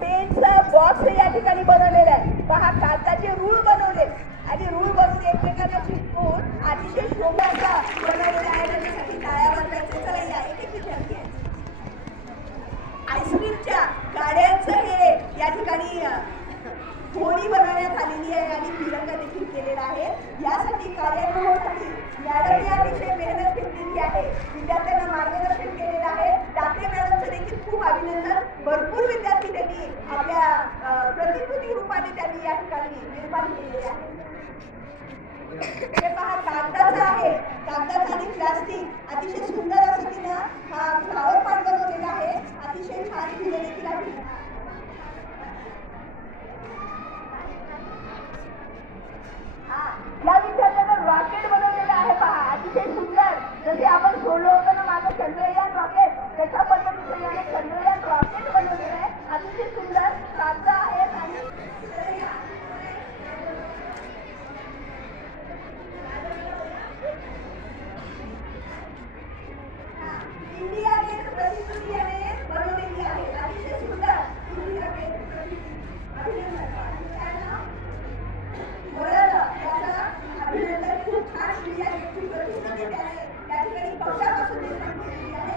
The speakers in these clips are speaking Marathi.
पेनचा बॉक्स या ठिकाणी बनवलेला आहे पहा. कागदाचे रूळ बनवले आणि रूळ बनवून एकमेकांना चिपकून अतिशय शोभाचा बनवलेला आहे. त्याच्यासाठी टाळ्या वाजवायचे. चला या एक विद्यार्थी आहे. आईस्क्रीमच्या गाड्यांचं हे या ठिकाणी होडी बनवण्यात आलेली आहे आणि तिरंगा देखील केलेला आहे. यासाठी कार्यान्वयनासाठी मॅडमने अतिशय मेहनत घेतलेली आहे. विद्यार्थ्यांना मार्गदर्शन केलेलं आहे. टाकले मॅडमचं देखील खूप अभिनंदन. भरपूर विद्यार्थी त्यांनी आपल्या प्रतिकृती रूपाने त्यांनी या ठिकाणी निर्माण केलेले आहे. हे पहा कागदाचं आहे. कागदाचं आणि प्लास्टिक अतिशय सुंदर असं तिनं हा फ्लॉवर पॉट बनवलेला आहे. अतिशय छान फुलं देखील आहे. या विद्यार्थ्यानं रॉकेट बनवलेलं आहे पहा. अतिशय सुंदर. जसे आपण सोडलं होतं ना माझं चंद्रयान रॉकेट, त्याच्या पद्धतीचं याने चंद्रयान रॉकेट बनवलेलं आहे. अतिशय सुंदर कागद आहेत आणि इंडिया गेट प्रतिकृती याने बनवलेली आहे. अतिशय सुंदर इंडिया गेट प्रतिकृती. अभिनंदन. खूप छान इंडिया गेटची प्रतिकृती त्याने त्या ठिकाणी पक्षापासून निर्माण केलेली आहे.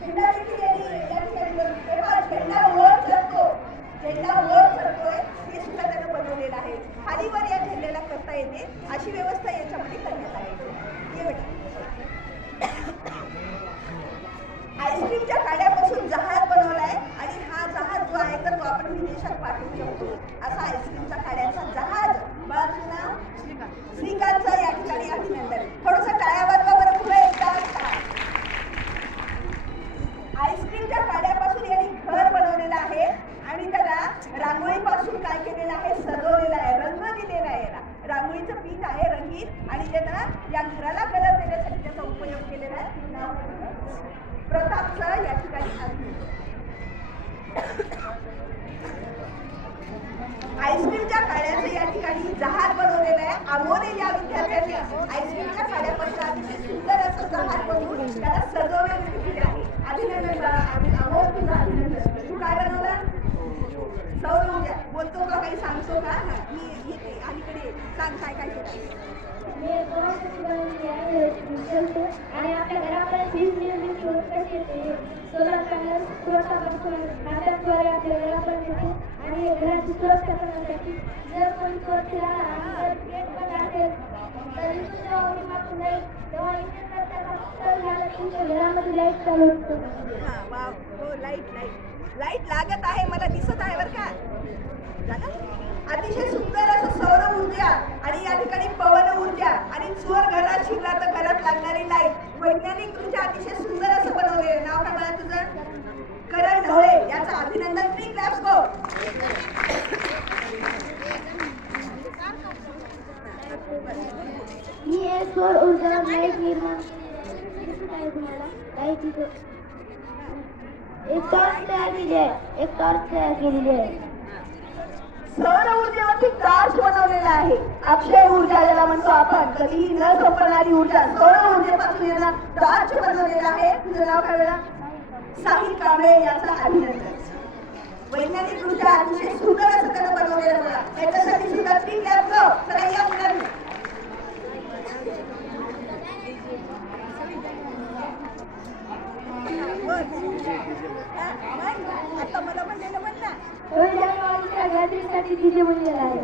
झेंडा देखील यांनी या ठिकाणी तेव्हा झेंडा वर चढतो. झेंडा वर चढतोय हे सुद्धा त्यानं बनवलेलं आहे. खालीवर या झेंड्याला करता येते अशी व्यवस्था याच्यामध्ये करण्यात आली. आईस्क्रीमच्या काड्यापासून जहाज बनवलाय आणि हा जहाज जो आहे तर तो आपण विदेशात पाठवू शकतो. असा आईस्क्रीमच्या काड्यांचा जहाज. बाळाचं नाव श्रीकांतचं या ठिकाणी अभिनंदन. थोडंसं टाळ्या वाजवा बरं पुढे एकदा. आईस्क्रीमच्या काड्यापासून यांनी घर बनवलेलं आहे आणि त्याला रांगोळीपासून काय केलेलं आहे सजवलेलं आहे. रंग दिलेला आहे. याला रांगोळीचं पीठ आहे रंगीत आणि त्यानं या घराला कलर देण्यासाठी त्याचा उपयोग केलेला आहे. प्रतापचं या ठिकाणी आईस्क्रीमच्या काड्याचं या ठिकाणी जहाज बनवलेलं आहे. आमोरे या विद्यार्थ्यांनी आईस्क्रीमच्या काड्यापासून अतिशय सुंदर असं जहाज बनवून त्याला सजवलेलं देखील आहे. अभिनंदन अमोर, तुझं अभिनंदन. तू काय बनवलं? सौर ऊर्जा. बोलतो का काही सांगतो का? मी येते अलीकडे. सांग काय काय केलं. आणि आपल्या घरापर्यंत वीज निर्मिती होत कशी येते. सोलर पॅनल नाट्याद्वारे आपल्या घरापर्यंत येते आणि घराची सुरक्षा करण्यासाठी जर कोणी सुरक्षित राहणार गेट बंद असेल तर जेव्हा उडी मारून जाईल तेव्हा इंजिन त्याला तुमच्या घरामध्ये लाईट चालू होतो. हो लाईट लागत आहे. मला दिसत आहे बरं का. अतिशय सुंदर असं सौर ऊर्जा आणि या ठिकाणी पवन ऊर्जा आणि चोर घरात शिरला तर घरात लागणारी लाईट. वैज्ञानिक दृष्ट्या अतिशय सुंदर असं बनवले. नाव काय मला तुझं? करण ढवळे. याचं अभिनंदन. 3 क्लॅप्स गो. ही सौर ऊर्जा लाईट निर्माण एक टॉर्च तयार केलेली आहे. सौर ऊर्जेवरती टॉर्च बनवलेला आहे. अक्षय ऊर्जा ज्याला म्हणतो आपण, कधीही न संपणारी ऊर्जा. सौर ऊर्जेपासून यांना टॉर्च बनवलेला आहे. तुझं नाव काय वेळा? साहिल कांबळे. याचं अभिनंदन. वैज्ञानिक दृष्ट्या अतिशय सुंदर असं त्यानं बनवलेलं मला. याच्यासाठी सुद्धा 3 क्लॅप्स गो. चला या मुलांनी. आता मला म्हणलेलं म्हण ना. गॅदरिंगसाठी डीजे बनलेला आहे.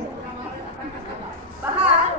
पहा